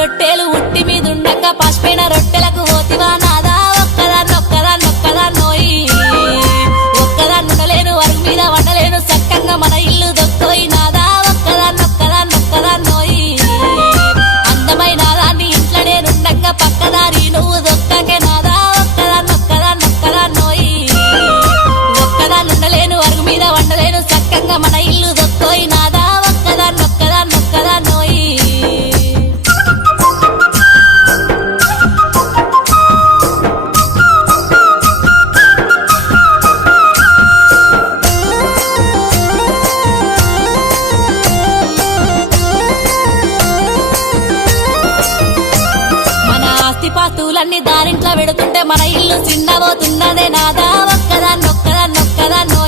రొట్టెలు ఉట్టి మీదుండక పసిపోయిన రొట్టెలకు పోతివా నాదా ఒక్కదాన్నోయి ఒక్కదాన్నుండలేను అరుగు మీద వండలేను సక్కంగా మన ఇల్లు దొక్కోయి నాదా ఒక్కదాన్నోయి అందమైన దాన్ని ఇంట్లో నేనుండగా పక్కదారి నువ్వు దొక్కకే నాదా ఒక్కదాన్నోయి ఒక్కదాన్నుండలేను అరుగు మీద వండలేను సక్కంగా మన ఇల్లు దొక్కోయి నాదా ఒక్కదాన్నోయి పాస్తులన్నీ దారింట్లో పెడుతుంటే మన ఇల్లు చిన్నబోతున్నదే నాదా ఒక్కదాన్నొక్కదాన్నొక్కదాన్నో